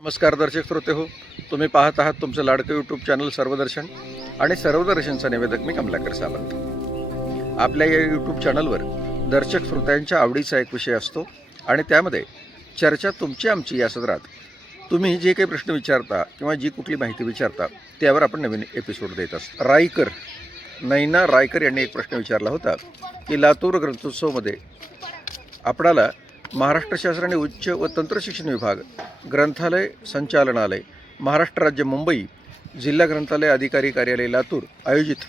नमस्कार दर्शक श्रोते हो, तुम्ही पाहत आहात तुमचं लाडकं यूट्यूब चॅनल सर्वदर्शन आणि सर्वदर्शनचा निवेदक मी कमलाकर सावंत। आपल्या या यूट्यूब चॅनलवर दर्शक श्रोत्यांच्या आवडीचा एक विषय असतो आणि त्यामध्ये चर्चा तुमची आमची या सदरात तुम्ही जे काही प्रश्न विचारता किंवा जी कुठली माहिती विचारता त्यावर आपण नवीन एपिसोड देत असतो। नैना रायकर यांनी एक प्रश्न विचारला होता की लातूर ग्रंथोत्सवमध्ये आपणाला महाराष्ट्र शासन आणि उच्च व तंत्रशिक्षण विभाग, ग्रंथालय संचालनालय, महाराष्ट्र राज्य मुंबई, जिल्हा ग्रंथालय अधिकारी कार्यालय लातूर आयोजित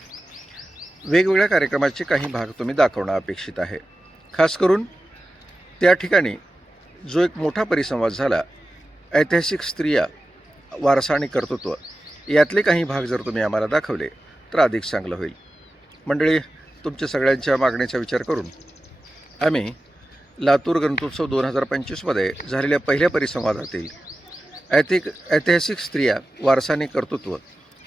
वेगवेगळ्या कार्यक्रमाचे काही भाग तुम्ही दाखवणं अपेक्षित आहे। खास करून त्या ठिकाणी जो एक मोठा परिसंवाद झाला, ऐतिहासिक स्त्रिया, वारसा आणि कर्तृत्व, यातले काही भाग जर तुम्ही आम्हाला दाखवले तर अधिक चांगलं होईल। मंडळी, तुमच्या सगळ्यांच्या मागणीचा विचार करून आम्ही लातूर ग्रंथोत्सव 2025मध्ये झालेल्या पहिल्या परिसंवादातील ऐतिहासिक स्त्रिया, वारसा आणि कर्तृत्व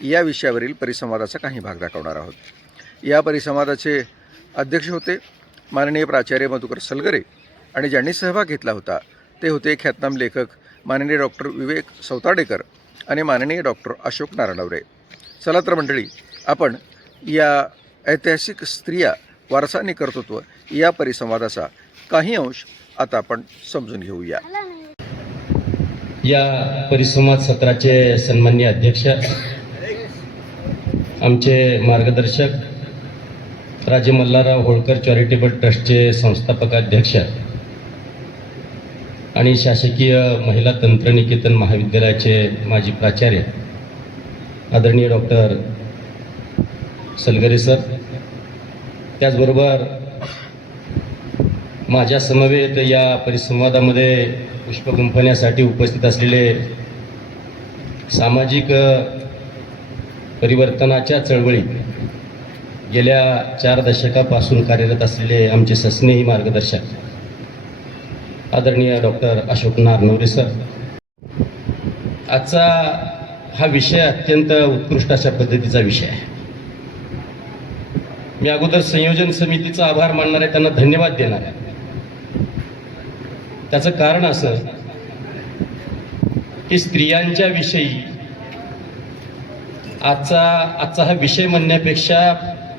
या विषयावरील परिसंवादाचा काही भाग दाखवणार आहोत। या परिसंवादाचे अध्यक्ष होते माननीय प्राचार्य मधुकर सलगरे आणि ज्यांनी सहभाग घेतला होता ते होते ख्यातनाम लेखक माननीय डॉक्टर विवेक सौताडेकर आणि माननीय डॉक्टर अशोक नारायणवरे। चला तर मंडळी, आपण या ऐतिहासिक स्त्रिया, वारसा आणि कर्तृत्व या परिसंवादाचा काही अंश आता आपण समजून घेऊया। या परिसंवाद सत्राचे सन्माननीय अध्यक्ष, आमचे मार्गदर्शक, राजे मल्हारराव होळकर चॅरिटेबल ट्रस्टचे संस्थापक अध्यक्ष आणि शासकीय महिला तंत्रनिकेतन महाविद्यालयाचे माजी प्राचार्य आदरणीय डॉक्टर सलगरे सर, त्याचबरोबर माझ्या समवेत या परिसंवादामध्ये पुष्प गुंफण्यासाठी उपस्थित असलेले सामाजिक परिवर्तनाच्या चळवळीत गेल्या 4 दशकापासून कार्यरत असलेले आमचे सस्नेही मार्गदर्शक आदरणीय डॉक्टर अशोक नारायणवरे सर। आजचा हा विषय अत्यंत उत्कृष्ट अशा पद्धतीचा विषय आहे। मी अगोदर संयोजन समितीचा आभार मानणार आहे, त्यांना धन्यवाद देणार आहे। त्याचं कारण असं की स्त्रियांच्या विषयी आजचा हा विषय म्हणण्यापेक्षा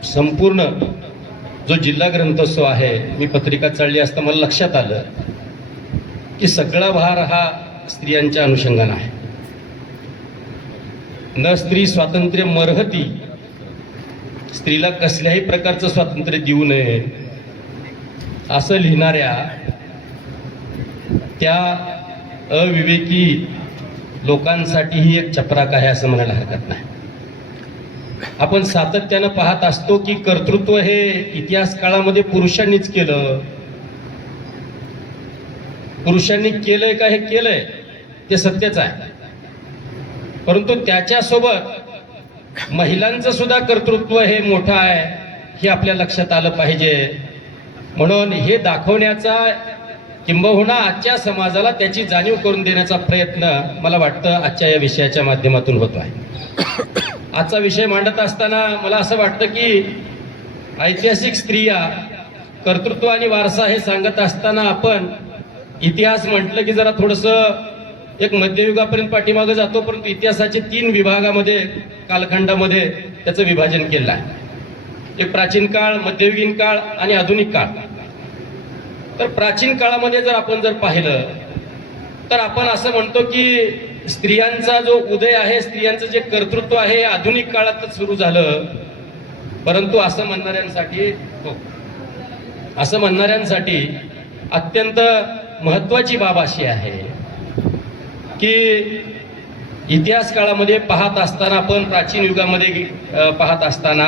संपूर्ण जो जिल्हा ग्रंथोत्सव आहे, मी पत्रिका चालली असता मला लक्षात आलं की सगळा भार हा स्त्रियांच्या अनुषंगाने आहे। न स्त्री स्वातंत्र्य मर्हती, स्त्रीला कसल्याही प्रकारचं स्वातंत्र्य देऊ नये असं लिहिणाऱ्या त्या अविवेकी लोकांसाठी ही एक चपराक आहे असं म्हणायला हरकत नाही। आपण सातत्यानं पाहत असतो की कर्तृत्व हे इतिहास काळामध्ये पुरुषांनीच केलं। पुरुषांनी केलंय का? हे केलंय, ते सत्यच आहे, परंतु त्याच्यासोबत महिलांचं सुद्धा कर्तृत्व हे मोठं आहे हे आपल्या लक्षात आलं पाहिजे। म्हणून हे दाखवण्याचा किंबहुना आजच्या समाजाला त्याची जाणीव करून देण्याचा प्रयत्न मला वाटतं आजच्या या विषयाच्या माध्यमातून होतो आहे। आजचा विषय मांडत असताना मला असं वाटतं की ऐतिहासिक स्त्रिया, कर्तृत्व आणि वारसा हे सांगत असताना आपण इतिहास म्हटलं की जरा थोडंसं एक मध्ययुगापर्यंत पाठीमागे जातो, परंतु इतिहासाचे 3 विभागामध्ये, कालखंडामध्ये त्याचं विभाजन केलं आहे। एक प्राचीन काळ, मध्ययुगीन काळ आणि आधुनिक काळ। तर प्राचीन काळामध्ये जर आपण पाहिलं तर आपण असं म्हणतो की स्त्रियांचा जो उदय आहे, स्त्रियांचं जे कर्तृत्व आहे आधुनिक काळातच सुरू झालं, परंतु असं म्हणणाऱ्यांसाठी अत्यंत महत्वाची बाब अशी आहे की इतिहास काळामध्ये पाहत असताना, आपण प्राचीन युगामध्ये पाहत असताना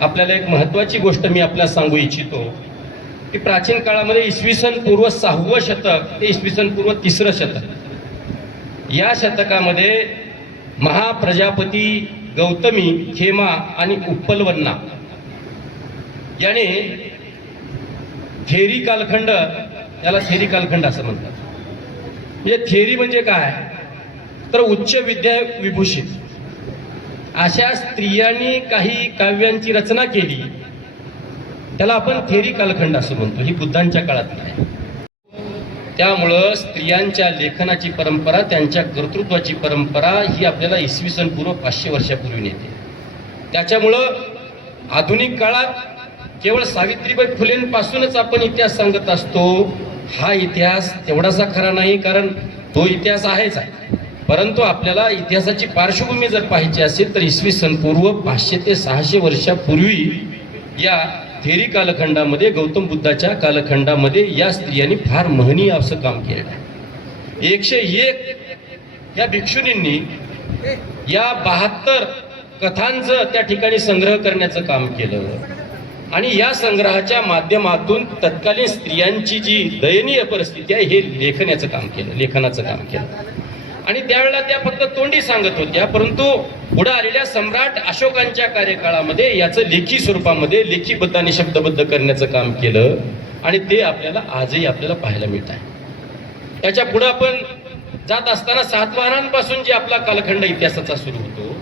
आपल्याला एक महत्वाची गोष्ट मी आपल्याला सांगू इच्छितो की प्राचीन काळामध्ये इसवी सन पूर्व 6वं शतक ते इसवी सन पूर्व 3रं शतक, या शतकामध्ये महाप्रजापती गौतमी, खेमा आणि उत्पलवन्ना याने थेरी कालखंड, याला थेरी कालखंड असं म्हणतात। म्हणजे थेरी म्हणजे काय तर उच्च विद्या विभूषित अशा स्त्रियांनी काही काव्यांची रचना केली, त्याला आपण थेरी कालखंड असं म्हणतो। ही बुद्धांच्या काळातली आहे। त्यामुळं स्त्रियांच्या लेखनाची परंपरा, त्यांच्या कर्तृत्वाची परंपरा ही आपल्याला इसवी सन पूर्व 500 वर्षापूर्वी येते. त्याच्यामुळं आधुनिक काळात केवळ सावित्रीबाई फुलेंपासूनच आपण इतिहास सांगत असतो. हा इतिहास तेवढासा खरा नाही, कारण तो इतिहास आहेच आहे, परंतु आपल्याला इतिहासाची पार्श्वभूमी जर पाहायची असेल तर इसवी सन पूर्व 500 ते 600 वर्षापूर्वी या थेरी कालखंडामध्ये, गौतम बुद्धाच्या कालखंडामध्ये या स्त्रियांनी फार महनीय असं काम केलेलं आहे. 101 या भिक्षुणींनी या 72 कथांचं त्या ठिकाणी संग्रह करण्याचं काम केलं आणि या संग्रहाच्या माध्यमातून तत्कालीन स्त्रियांची जी दयनीय परिस्थिती आहे हे लेखनाचं काम केलं. आणि त्यावेळेला त्या फक्त तोंडी सांगत होत्या, परंतु पुढे आलेल्या सम्राट अशोकांच्या कार्यकाळामध्ये याचं लेखी स्वरूपामध्ये लेखीबद्ध आणि शब्दबद्ध करण्याचं काम केलं आणि ते आपल्याला आजही आपल्याला पाहायला मिळत आहे. त्याच्या पुढे आपण जात असताना सातवाहनांपासून जे आपला कालखंड इतिहासाचा सुरू होतो,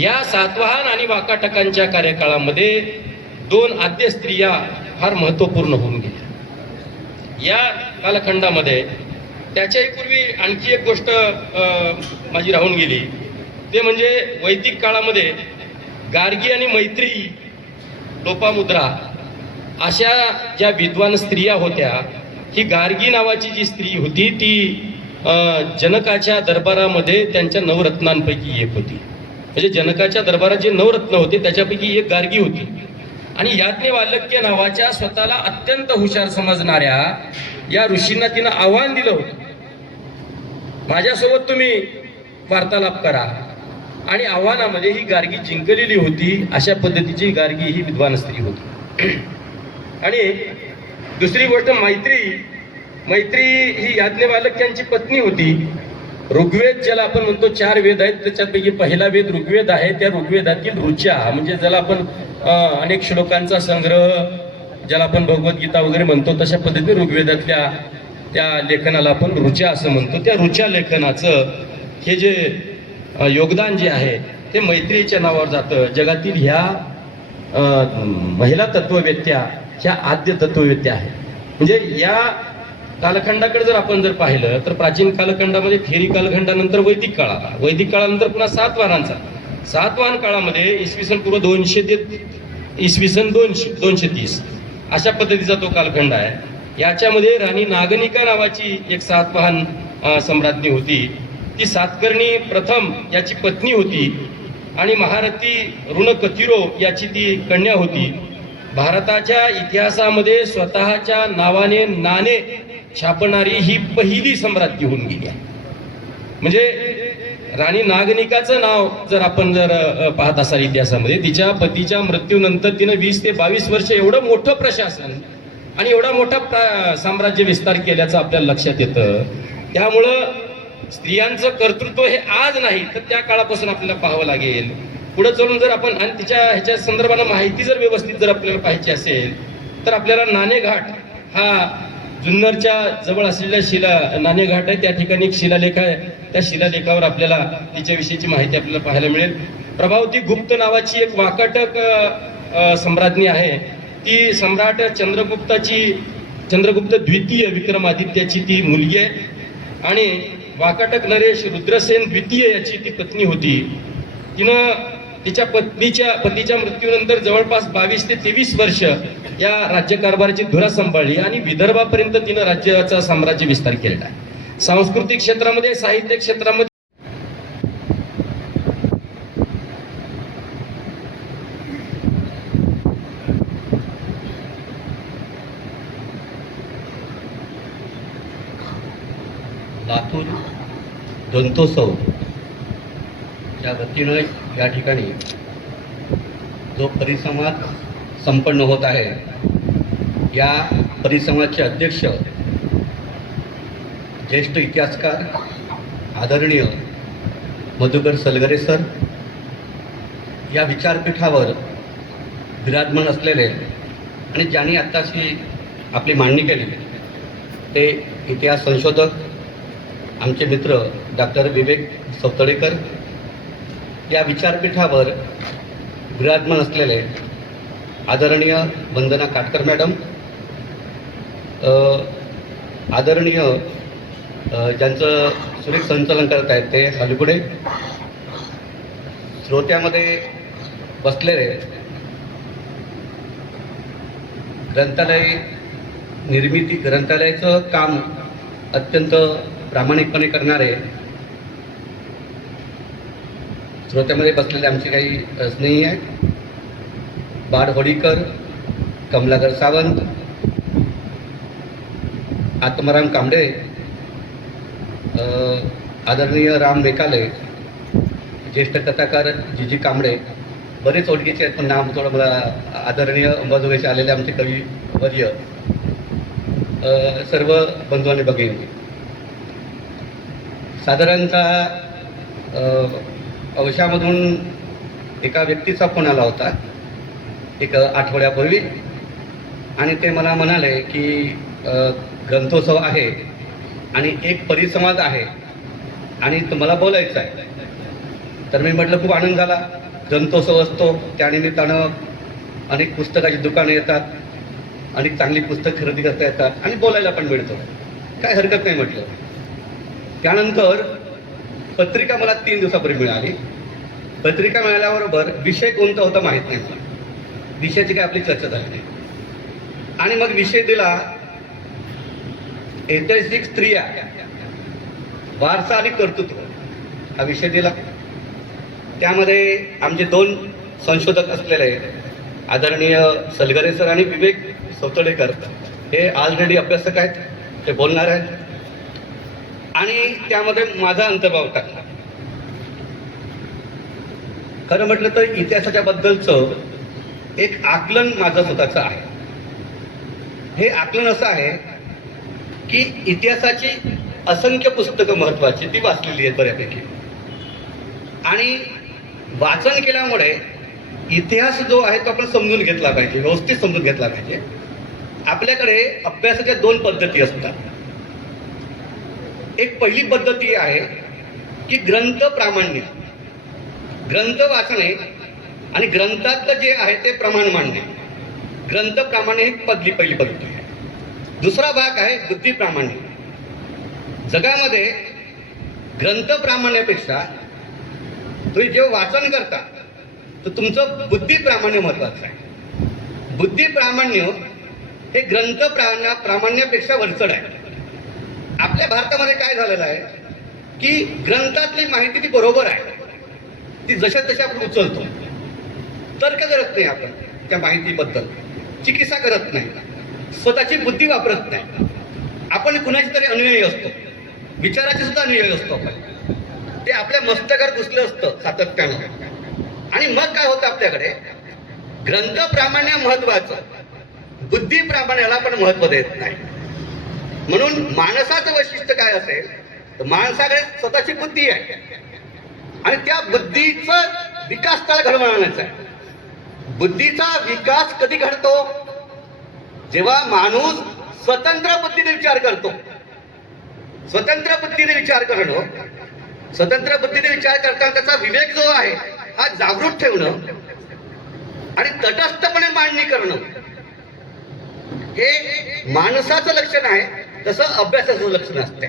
या सातवाहन आणि वाकाटकांच्या कार्यकाळामध्ये 2 आद्य स्त्रिया फार महत्वपूर्ण होऊन गेल्या. या कालखंडामध्ये त्याच्याही पूर्वी आणखी एक गोष्ट माझी राहून गेली, ते म्हणजे वैदिक काळामध्ये गार्गी आणि मैत्री, लोपामुद्रा अशा ज्या विद्वान स्त्रिया होत्या, ही गार्गी नावाची जी स्त्री होती ती जनकाच्या दरबारामध्ये त्यांच्या नवरत्नांपैकी एक होती. म्हणजे जनकाच्या दरबारात जे नवरत्न होते त्याच्यापैकी एक गार्गी होती. आणि याज्ञवल्क्य नावाच्या स्वतःला अत्यंत हुशार समजणाऱ्या या ऋषींना तिनं आव्हान दिलं होतं, माझ्यासोबत तुम्ही वार्तालाप करा. आणि आव्हानामध्ये ही गार्गी जिंकलेली होती. अशा पद्धतीची गार्गी ही विद्वान स्त्री होती. आणि दुसरी गोष्ट, मैत्री ही याज्ञवल्क्यांची पत्नी होती. ऋग्वेद ज्याला आपण म्हणतो 4 वेद आहेत, त्याच्यापैकी पहिला वेद ऋग्वेद आहे. त्या ऋग्वेदातील ऋचा म्हणजे ज्याला आपण अनेक श्लोकांचा संग्रह, ज्याला आपण भगवद्गीता वगैरे म्हणतो, तशा पद्धतीने ऋग्वेदातल्या त्या लेखनाला आपण ऋचा असं म्हणतो. त्या ऋचा लेखनाचं हे जे योगदान जे आहे ते मैत्रीच्या नावावर जातं. जगातील ह्या महिला तत्ववेत्या ह्या आद्य तत्ववेत्या आहेत. म्हणजे या कालखंडाकडे जर आपण जर पाहिलं तर प्राचीन कालखंडामध्ये थेरी कालखंडानंतर वैदिक काळ आला. वैदिक काळानंतर पुन्हा सातवाहनांचा. सातवाहन काळामध्ये इसवी सन पूर्व 200 ते इसवी सन 230 अशा पद्धतीचा तो कालखंड आहे. याच्यामध्ये राणी नागनिका नावाची एक सातवाहन सम्राज्ञी होती. ती सातकर्णी प्रथम याची पत्नी होती आणि महारथी ऋणकतिरो याची ती कन्या होती. भारताच्या इतिहासामध्ये स्वतःच्या नावाने नाणे छापणारी ही पहिली सम्राज्ञी होऊन गेली आहे. म्हणजे राणी नागनिकाचं नाव जर आपण पाहत असाल इतिहासामध्ये, तिच्या पतीच्या मृत्यूनंतर तिनं 20 ते 22 वर्ष एवढं मोठं प्रशासन आणि एवढा मोठा साम्राज्य विस्तार केल्याचं आपल्याला लक्षात येतं. त्यामुळं स्त्रियांचं कर्तृत्व हे आज नाही तर त्या काळापासून आपल्याला पाहावं लागेल. पुढे चलून जर आपण आणि तिच्या ह्याच्या संदर्भानं माहिती जर व्यवस्थित जर आपल्याला पाहायची असेल तर आपल्याला नाणेघाट हा जुन्नरच्या जवळ असलेला नाणेघाट आहे. त्या ठिकाणी एक शिलालेख आहे. त्या शिलालेखावर आपल्याला तिच्याविषयीची माहिती आपल्याला पाहायला मिळेल. प्रभावती गुप्त नावाची एक वाकाटक सम्राज्ञी आहे. ती सम्राट चंद्रगुप्त द्वितीय विक्रमादित्याची ती मुलगी आहे आणि वाकाटक नरेश रुद्रसेन द्वितीय याची ती पत्नी होती. तिनं तिच्या पतीच्या मृत्यूनंतर जवळपास 22 ते 23 वर्ष या राज्यकारभाराची धुरा सांभाळली आणि विदर्भापर्यंत तिनं राज्याचा साम्राज्य विस्तार केलेला आहे. सांस्कृतिक क्षेत्रामध्ये, साहित्य क्षेत्रामध्ये लातूर दंतोत्सव या वतीनं या ठिकाणी जो परिसंवाद संपन्न होत आहे, या परिसंवादाचे अध्यक्ष ज्येष्ठ इतिहासकार आदरणीय मधुकर सलगरे सर, या विचारपीठावर विराजमान असलेले आणि ज्यांनी आत्ताशी आपली मांडणी केली ते इतिहास संशोधक आमचे मित्र डॉक्टर विवेक सौतडेकर, या विचारपीठावर विराजमान असलेले आदरणीय वंदना काटकर मॅडम, आदरणीय ज्यांचं सुरेख संचालन करत आहेत ते हलगुडे, श्रोत्यामध्ये बसलेले ग्रंथालयाचं काम अत्यंत प्रामाणिकपणे करणारे श्रोत्यामध्ये बसलेले आमचे काही स्नेही आहेत. बाळ होडीकर, कमलाकर सावंत, आत्माराम कांबळे, आदरणीय राम मेकाले, ज्येष्ठ कथाकार जीजी कांबळे, बरेच ओळखीचे आहेत पण नाम थोडं मला आदरणीय अंबाजोगाईचे आलेले आमचे कवी वर्य, सर्व बंधू आणि भगिनी. साधारणतः औषामधून एका व्यक्तीचा फोन आला होता एक आठवड्यापूर्वी आणि ते मला म्हणाले की ग्रंथोत्सव आहे आणि एक परिसंवाद आहे आणि तुम्हाला बोलायचं आहे. तर मी म्हटलं खूप आनंद झाला. ग्रंथोत्सव असतो त्यानिमित्तानं अनेक पुस्तकाची दुकानं येतात, अनेक चांगली पुस्तक खरेदी करता येतात आणि बोलायला पण मिळतं, काय हरकत नाही म्हटलं. त्यानंतर पत्रिका मला 3 दिवसापूर्वी मिळाली. पत्रिका मिळाल्याबरोबर विषय कोणता होता माहीत नाही मला, विषयाची काय आपली चर्चा झाली नाही आणि मग विषय दिला ऐतिहासिक स्त्रिया, वारसा आणि कर्तृत्व हा विषय दिला. त्यामध्ये आमचे 2 संशोधक असलेले आदरणीय सलगरे सर आणि विवेक सौतडेकर हे ऑलरेडी अभ्यासक आहेत, ते बोलणार आहेत आणि त्यामध्ये माझा अंतर्भाव टाकला. खरं म्हटलं तर इतिहासाच्या बद्दलचं एक आकलन माझं स्वतःचं आहे. हे आकलन असं आहे की इतिहासाची असंख्य पुस्तकं महत्त्वाची ती वाचलेली आहेत बऱ्यापैकी आणि वाचन केल्यामुळे इतिहास जो आहे तो आपण समजून घेतला पाहिजे, व्यवस्थित समजून घेतला पाहिजे. आपल्याकडे अभ्यासाच्या 2 पद्धती असतात. एक पहिली पद्धती आहे की ग्रंथ प्रामाण्य, ग्रंथ वाचणे आणि ग्रंथातलं जे आहे ते प्रमाण मांडणे. ग्रंथ प्रामाण्य ही पहिली पद्धती आहे. दुसरा भाग आहे बुद्धी प्रामाण्य. जगामध्ये ग्रंथ प्रामाण्यापेक्षा तुम्ही जेव्हा वाचन करता तर तुमचं बुद्धी प्रामाण्य महत्वाचं आहे. बुद्धी प्रामाण्य हे ग्रंथ प्रामाण्यापेक्षा वरचढ आहे. आपल्या भारतामध्ये काय झालेलं आहे की ग्रंथातली माहिती ती बरोबर आहे, ती जशा तशा आपण उचलतो, तर्क करत नाही आपण त्या माहितीबद्दल, चिकित्सा करत नाही, स्वतःची बुद्धी वापरत नाही. आपण कुणाची तरी अनुयायी असतो, विचाराचे सुद्धा अनुयायी असतो आपण, ते आपल्या मस्तकात घुसलं असतं सातत्यानं आणि मग काय होतं आपल्याकडे ग्रंथ प्रामाण्य महत्वाचं, बुद्धी प्रामाण्याला पण महत्व देत नाही. म्हणून माणसाचं वैशिष्ट्य काय असेल तर माणसाकडे स्वतःची बुद्धी आहे आणि त्या बुद्धीचा विकास त्याला घडवून आणायचा आहे. बुद्धीचा विकास कधी घडतो जेव्हा माणूस स्वतंत्र बुद्धीने विचार करतो. स्वतंत्र बुद्धीने विचार करणं, स्वतंत्र बुद्धीने विचार करताना त्याचा विवेक जो आहे हा जागृत ठेवणं आणि तटस्थपणे मांडणी करणं हे माणसाचं लक्षण आहे, तसं अभ्यासाचं लक्षण असते.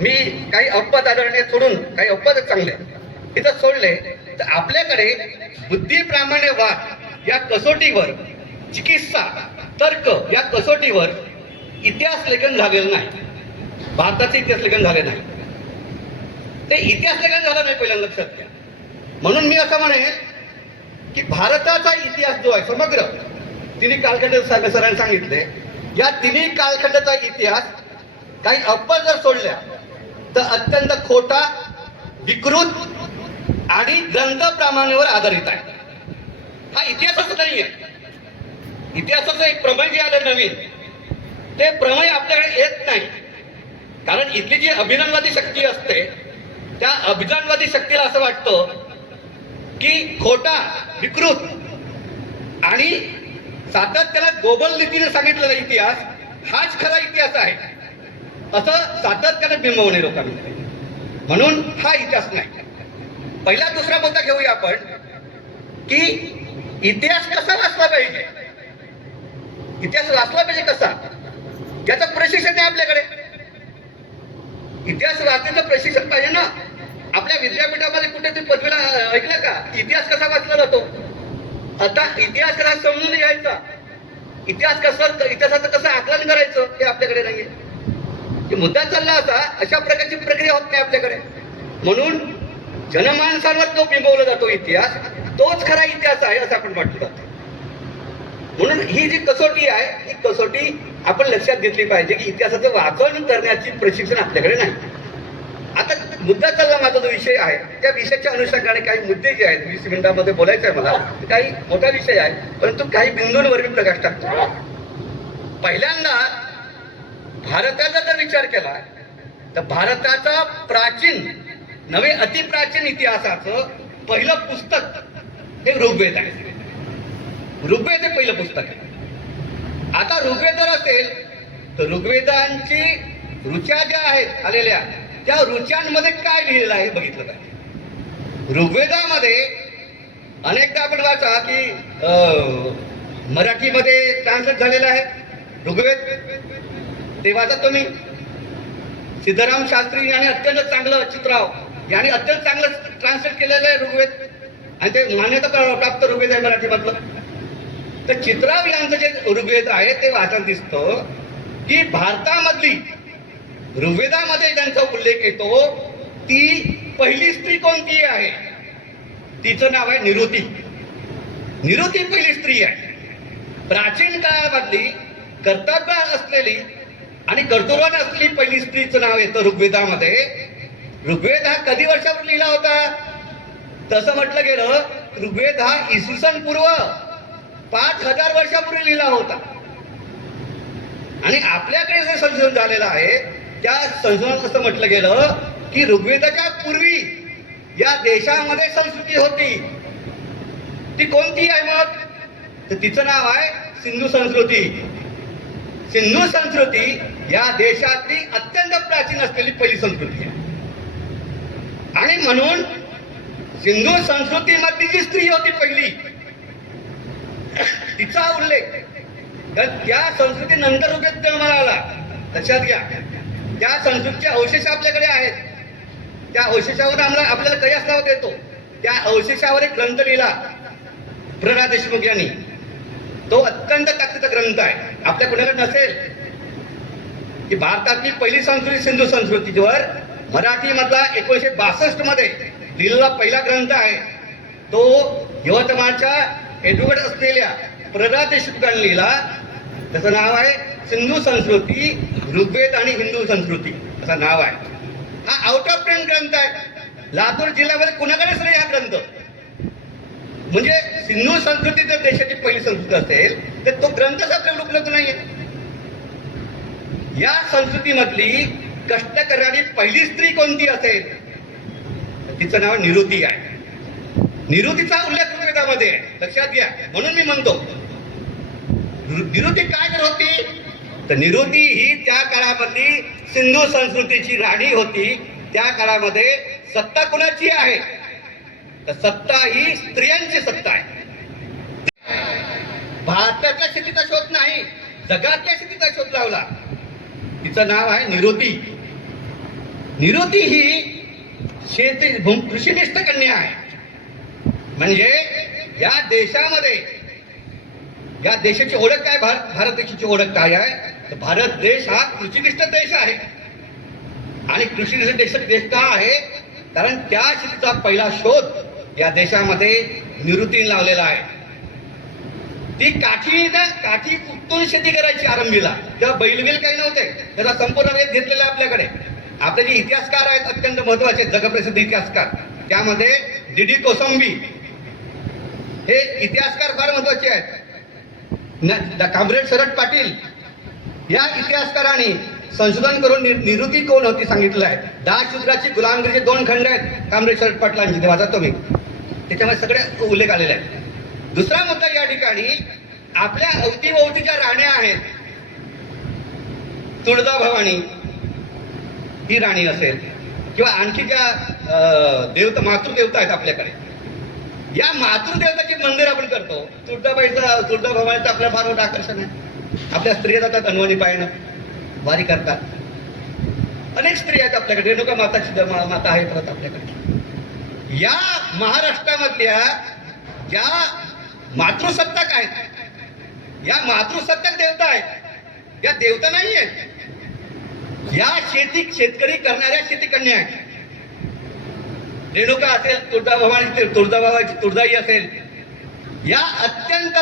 मी काही अपवाद आढळणे सोडून, काही अपवादच चांगले इथं सोडले तर आपल्याकडे बुद्धी प्रामाण्यवाद या कसोटीवर, चिकित्सा तर्क या कसोटीवर इतिहास लेखन झालेलं नाही. भारताचे इतिहास लेखन झाले नाही, ते इतिहास लेखन झालं नाही पहिल्यांदा लक्षात घ्या. म्हणून मी असं म्हणेन की भारताचा इतिहास जो आहे समग्र 3 कालखंड सरांनी सांगितले, या 3 कालखंडाचा इतिहास काही अपवाद जर सोडल्या तर अत्यंत खोटा, विकृत आणि ग्रंथ प्रामाण्यावर आधारित आहे. हा इतिहासच नाहीये. इतिहासाचं एक प्रमेय जे आलं नवीन, ते प्रमेय आपल्याकडे येत नाही. कारण इथली जी अभिनववादी शक्ती असते त्या अभिजानवादी शक्तीला असं वाटतं की खोटा, विकृत आणि सातत्याला गोबल रीतीने सांगितलेला इतिहास हाच खरा इतिहास आहे असं सातत्याने बिंबवणे लोकांमध्ये. म्हणून हा इतिहास नाही. पहिला दुसरा मुद्दा घेऊया आपण की इतिहास कसा वाचला पाहिजे. इतिहास वाचला पाहिजे कसा, याचं प्रशिक्षण आहे आपल्याकडे. इतिहास वाचण्याचं प्रशिक्षण पाहिजे ना. आपल्या विद्यापीठामध्ये कुठे तुम्ही पदवीला ऐकलं का इतिहास कसा वाचला जातो? आता इतिहास कसा समजून घ्यायचा, इतिहासाचं कसं आकलन करायचं हे आपल्याकडे नाहीये. मुद्दा चालला असा, अशा प्रकारची प्रक्रिया होत नाही आपल्याकडे. म्हणून जनमानसांवर जो बिंबवला जातो इतिहास, तोच खरा इतिहास आहे असं आपण म्हटलं जातं. म्हणून ही जी कसोटी आहे, ही कसोटी आपण लक्षात घेतली पाहिजे की इतिहासाचं वाचन करण्याची प्रशिक्षण आपल्याकडे नाही. आता मुद्दा चालला माझा जो विषय आहे, त्या विषयाच्या अनुषंगाने काही मुद्दे जे आहेत 20 मिनिटांमध्ये बोलायचं आहे मला. काही मोठा विषय आहे, परंतु काही बिंदूंवर मी प्रकाश टाकतो. पहिल्यांदा भारताचा जर विचार केला तर भारताचा प्राचीन नवे अतिप्राचीन इतिहासाचं पहिलं पुस्तक हे ऋग्वेद आहे. ऋग्वेद हे पहिलं पुस्तक आहे. आता ऋग्वेद जर असेल तर ऋग्वेदांची ऋचा ज्या आहेत आलेल्या, त्या ऋचांमध्ये काय लिहिलेलं आहे बघितलं पाहिजे. ऋग्वेदामध्ये अनेकदा आपण वाचा की मराठीमध्ये ट्रान्सलेट झालेलं आहे ऋग्वेद, ते वाचा तुम्ही. सिद्धराम शास्त्री यांनी अत्यंत चांगलं, चित्राव यांनी अत्यंत चांगलं ट्रान्सलेट केलेलं आहे ऋग्वेद, आणि ते मान्यता प्राप्त ऋग्वेद आहे मराठीमधलं. तर चित्राव यांचं जे ऋग्वेद आहे ते वाचन दिसतं की भारतामधली ऋग्वेदामध्ये ज्यांचा उल्लेख येतो ती पहिली स्त्री कोणती आहे? तिचं नाव आहे निरुती. निरुती पहिली स्त्री आहे. प्राचीन काळामधली कर्तव्य असलेली आणि कर्तृत्वान असलेली पहिली स्त्रीचं नाव येतं ऋग्वेदामध्ये. ऋग्वेद हा कधी वर्षापूर्वी लिहिला होता? तसं म्हटलं गेलं ऋग्वेद हा इसवी सन पूर्व 5000 वर्षापूर्वी लिहिला होता. आणि आपल्याकडे जे संशोधन झालेलं आहे त्या संशोधनात असं म्हटलं गेलं की ऋग्वेदाच्या पूर्वी या देशामध्ये संस्कृती होती. ती कोणती आहे मग? तर तिचं नाव आहे सिंधू संस्कृती. सिंधू संस्कृती या देशातली अत्यंत प्राचीन असलेली पहिली संस्कृती आहे. आणि म्हणून सिंधू संस्कृतीमधली जी स्त्री होती पहिली, तिचा उल्लेख, तर त्या संस्कृतीनंतर ऋग्वेद जन्माला आला. लक्षात घ्या, त्या संस्कृतीचे अवशेष आपल्याकडे आहेत. त्या अवशेषावर आपल्याला कयास लावता येतो. त्या अवशेषावर एक ग्रंथ लिहिला प्रल्हाद देशमुख यांनी. तो अत्यंत ताकदीचा ग्रंथ आहे. आपल्या कुणाकडे नसेल की भारतातली पहिली संस्कृती सिंधू संस्कृतीवर मराठीमधला 1962 मध्ये लिहिलेला पहिला ग्रंथ आहे. तो यवतमाळच्या एडुगड असलेल्या प्रल्हाद देशमुखांनी लिहिला. त्याचं नाव आहे सिंधू संस्कृती, ऋग्वेद आणि हिंदू संस्कृती असं नाव आहे. हा आउट ऑफ प्रिंट ग्रंथ आहे. लातूर जिल्ह्यामध्ये कुणाकडेच नाही हा ग्रंथ. म्हणजे सिंधू संस्कृती जर देशाची पहिली संस्कृती असेल तर तो ग्रंथच आपल्याला उपलब्ध नाहीये. या संस्कृतीमधली कष्ट करणारी पहिली स्त्री कोणती असेल? तिचं नाव निरुती आहे. निरुतीचा उल्लेख ऋग्वेदामध्ये आहे. लक्षात घ्या. म्हणून मी म्हणतो निरुती काय करत होती? तर निरुती ही त्या काळामधली सिंधू संस्कृतीची राणी होती. त्या काळामध्ये सत्ता कुणाची आहे? तर सत्ता ही स्त्रियांची सत्ता आहे. भारताच्या शेतीचा शोध नाही, जगातल्या शेतीचा शोध लावला. तिचं नाव आहे निरुती. निरुती ही शेती कृषिनिष्ठ कन्या आहे. म्हणजे या देशामध्ये, या देशाची ओळख काय? भारत देशाची ओळख काय आहे? तर भारत देश हा कृषिनिष्ठ देश आहे. आणि कृषिनिष्ठ देश का आहे? कारण त्या शेतीचा पहिला शोध या देशामध्ये निरुतीने लावलेला आहे. ती काठी उपटून शेती करायची आरंभीला. तेव्हा बैलबिल काही नव्हते. त्याचा संपूर्ण वेध घेतलेला आपल्याकडे. आपले जे इतिहासकार आहेत अत्यंत महत्वाचे जगप्रसिद्ध इतिहासकार, त्यामध्ये डी कोसंबी हे इतिहासकार फार महत्वाचे आहेत. कामरेड शरद पाटील या इतिहासकारांनी संशोधन करून निरुती कोण होती सांगितलं आहे. दासशूद्राची गुलामगिरीचे 2 खंड आहेत कामरेड शरद पाटलांचे, ते वाचा तुम्ही. त्याच्यामध्ये सगळे उल्लेख आलेले आहेत. दुसरा मुद्दा या ठिकाणी, आपल्या अवतीभोवतीच्या राण्या आहेत. तुळजाभवानी ही राणी असेल किंवा आणखी ज्या मातृदेवता आहेत आपल्याकडे, या मातृदेवताचे मंदिर आपण करतो. तुळजाभवानीचं आपल्याला फार मोठं आकर्षण आहे. आपल्या स्त्रिया जातात अनवणी पायनं. वारी करतात. अनेक स्त्रिया आहेत आपल्याकडे, रेणुका माताची माता आहे परत आपल्याकडे. या महाराष्ट्रामधल्या ज्या मातृसत्ताक आहेत, या मातृसत्ताक देवता आहेत, या देवता नाही आहेत, या शेतकरी करणाऱ्या शेतीकन्या आहेत. रेणुका असेल, तुळजाई असेल, या अत्यंत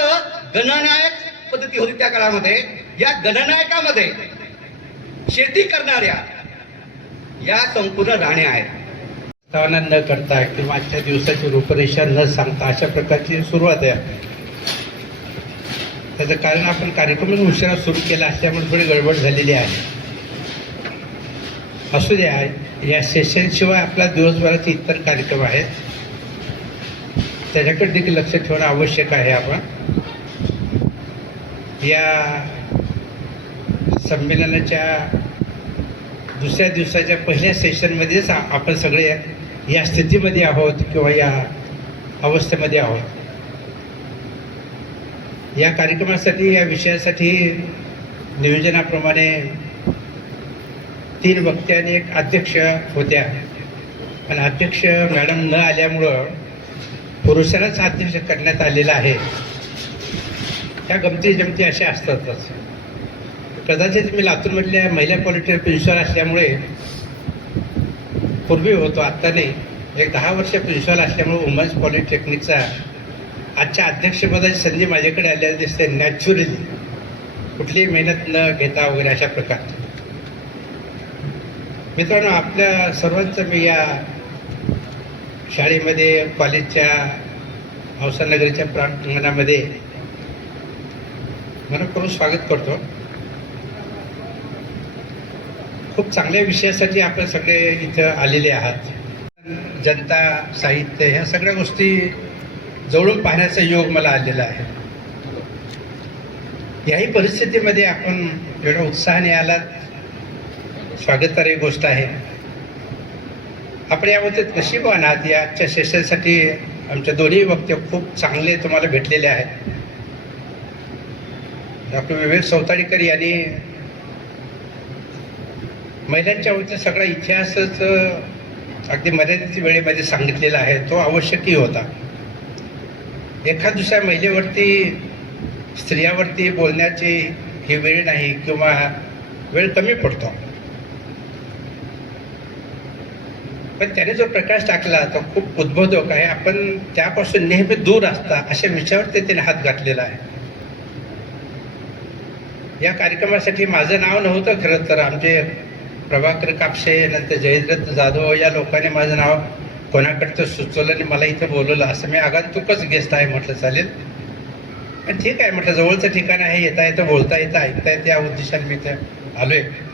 गणनायक पद्धती होती त्या काळामध्ये. या गणनायकामध्ये शेती करणाऱ्या या संपूर्ण राण्या आहेत. प्रस्तावना न करता किंवा आजच्या दिवसाची रूपरेषा न सांगता अशा प्रकारची सुरुवात आहे. त्याचं कारण आपण कार्यक्रम उशिरा सुरू केला असल्यामुळे थोडी गडबड झालेली आहे. असू द्या, या सेशनशिवाय आपला दिवसभराचे इतर कार्यक्रम आहेत, त्याच्याकडे देखील लक्ष ठेवणं आवश्यक आहे. आपण या संमेलनाच्या दुसऱ्या दिवसाच्या पहिल्या सेशनमध्येच आपण सगळे या स्थितीमध्ये आहोत किंवा या अवस्थेमध्ये आहोत. या कार्यक्रमासाठी, या विषयासाठी नियोजनाप्रमाणे 3 वक्ते आणि 1 अध्यक्ष होत्या, पण अध्यक्ष मॅडम न आल्यामुळं पुरुषालाच अध्यक्ष करण्यात आलेला आहे. ह्या गमती जमती अशा असतातच. कदाचित मी लातूरमधल्या महिला पॉलिटेक्निक प्रिन्सिपल असल्यामुळे पूर्वी होतो, आत्ता नाही, एक 10 वर्ष प्रिन्सिपल असल्यामुळे वुमन्स पॉलिटेक्निकचा आजच्या अध्यक्षपदाची संधी माझ्याकडे आलेली दिसते. नॅचरली, कुठलीही मेहनत न घेता वगैरे अशा प्रकारची. मित्रांनो, आपल्या सर्वांचं मी या शाळेमध्ये, कॉलेजच्या, औसानगरीच्या प्रांगणामध्ये मनपूर्वक स्वागत करतो. खूप चांगल्या विषयासाठी आपण सगळे इथं आलेले आहात. जनता, साहित्य, ह्या सगळ्या गोष्टी जवळून पाहण्याचा योग मला आलेला आहे. याही परिस्थितीमध्ये आपण एवढ्या उत्साहाने आलात, स्वागतार्ह गोष्ट आहे. आपण याबाबतीत नशीबवान आहात. या आजच्या सेशनसाठी आमच्या दोन्ही वक्ते खूप चांगले तुम्हाला भेटलेले आहेत. डॉक्टर विवेक सौताडीकर यांनी महिलांच्या वतीने सगळा इतिहासच अगदी मर्यादित वेळेमध्ये सांगितलेला आहे. तो आवश्यकही होता. एखाद दुसऱ्या महिलेवरती, स्त्रियावरती बोलण्याची ही वेळ नाही किंवा वेळ कमी पडतो. पण त्याने जो प्रकाश टाकला तो खूप उद्बोधक आहे. आपण त्यापासून नेहमी दूर असता अशा विषयावर त्याने हात घातलेला आहे. या कार्यक्रमासाठी माझं नाव नव्हतं खरं तर. आमचे प्रभाकर कापसे, नंतर जयद्रथ जाधव या लोकांनी माझं नाव कोणाकडचं सुचवलं आणि मला इथं बोलवलं. असं मी आगंतुकच गेस्ट आहे म्हटलं, चालेल. आणि ठीक आहे म्हटलं, जवळचं ठिकाण आहे, येता येतं, बोलता येतं, ऐकता येतं, या उद्देशाने मी इथं आलो आहे.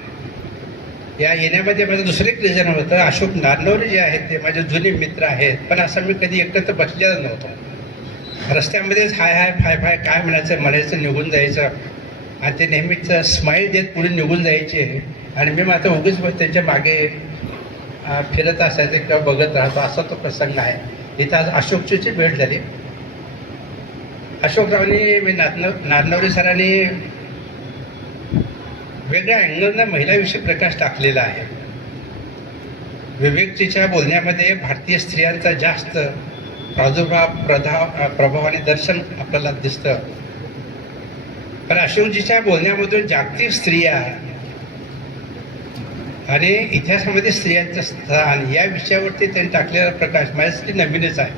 या येण्यामध्ये माझं दुसरं एक रिझन होतं. अशोक नारनवरे जे आहेत ते माझे जुने मित्र आहेत, पण असं मी कधी एकत्र बसलेलं नव्हतो. रस्त्यामध्येच हाय हाय फाय फाय काय म्हणायचं निघून जायचं, आणि ते नेहमीच स्माईल देत पुढे निघून जायचे. आणि मी मात्र उगीच त्यांच्या मागे फिरत असायचं किंवा बघत राहतो, असा तो प्रसंग आहे. इथं आज अशोकची भेट झाली. अशोकरावनी, मी नारनवरे सरांनी वेगळ्या अँगलनं महिलाविषयी प्रकाश टाकलेला आहे. विवेकजीच्या बोलण्यामध्ये भारतीय स्त्रियांचा जास्त प्रभाव आणि दर्शन आपल्याला दिसतं. पण अशोकजीच्या बोलण्यामधून जागतिक स्त्रिया आणि इतिहासामध्ये स्त्रियांचं स्थान या विषयावरती त्यांनी टाकलेला प्रकाश माझ्यासाठी नवीनच आहे.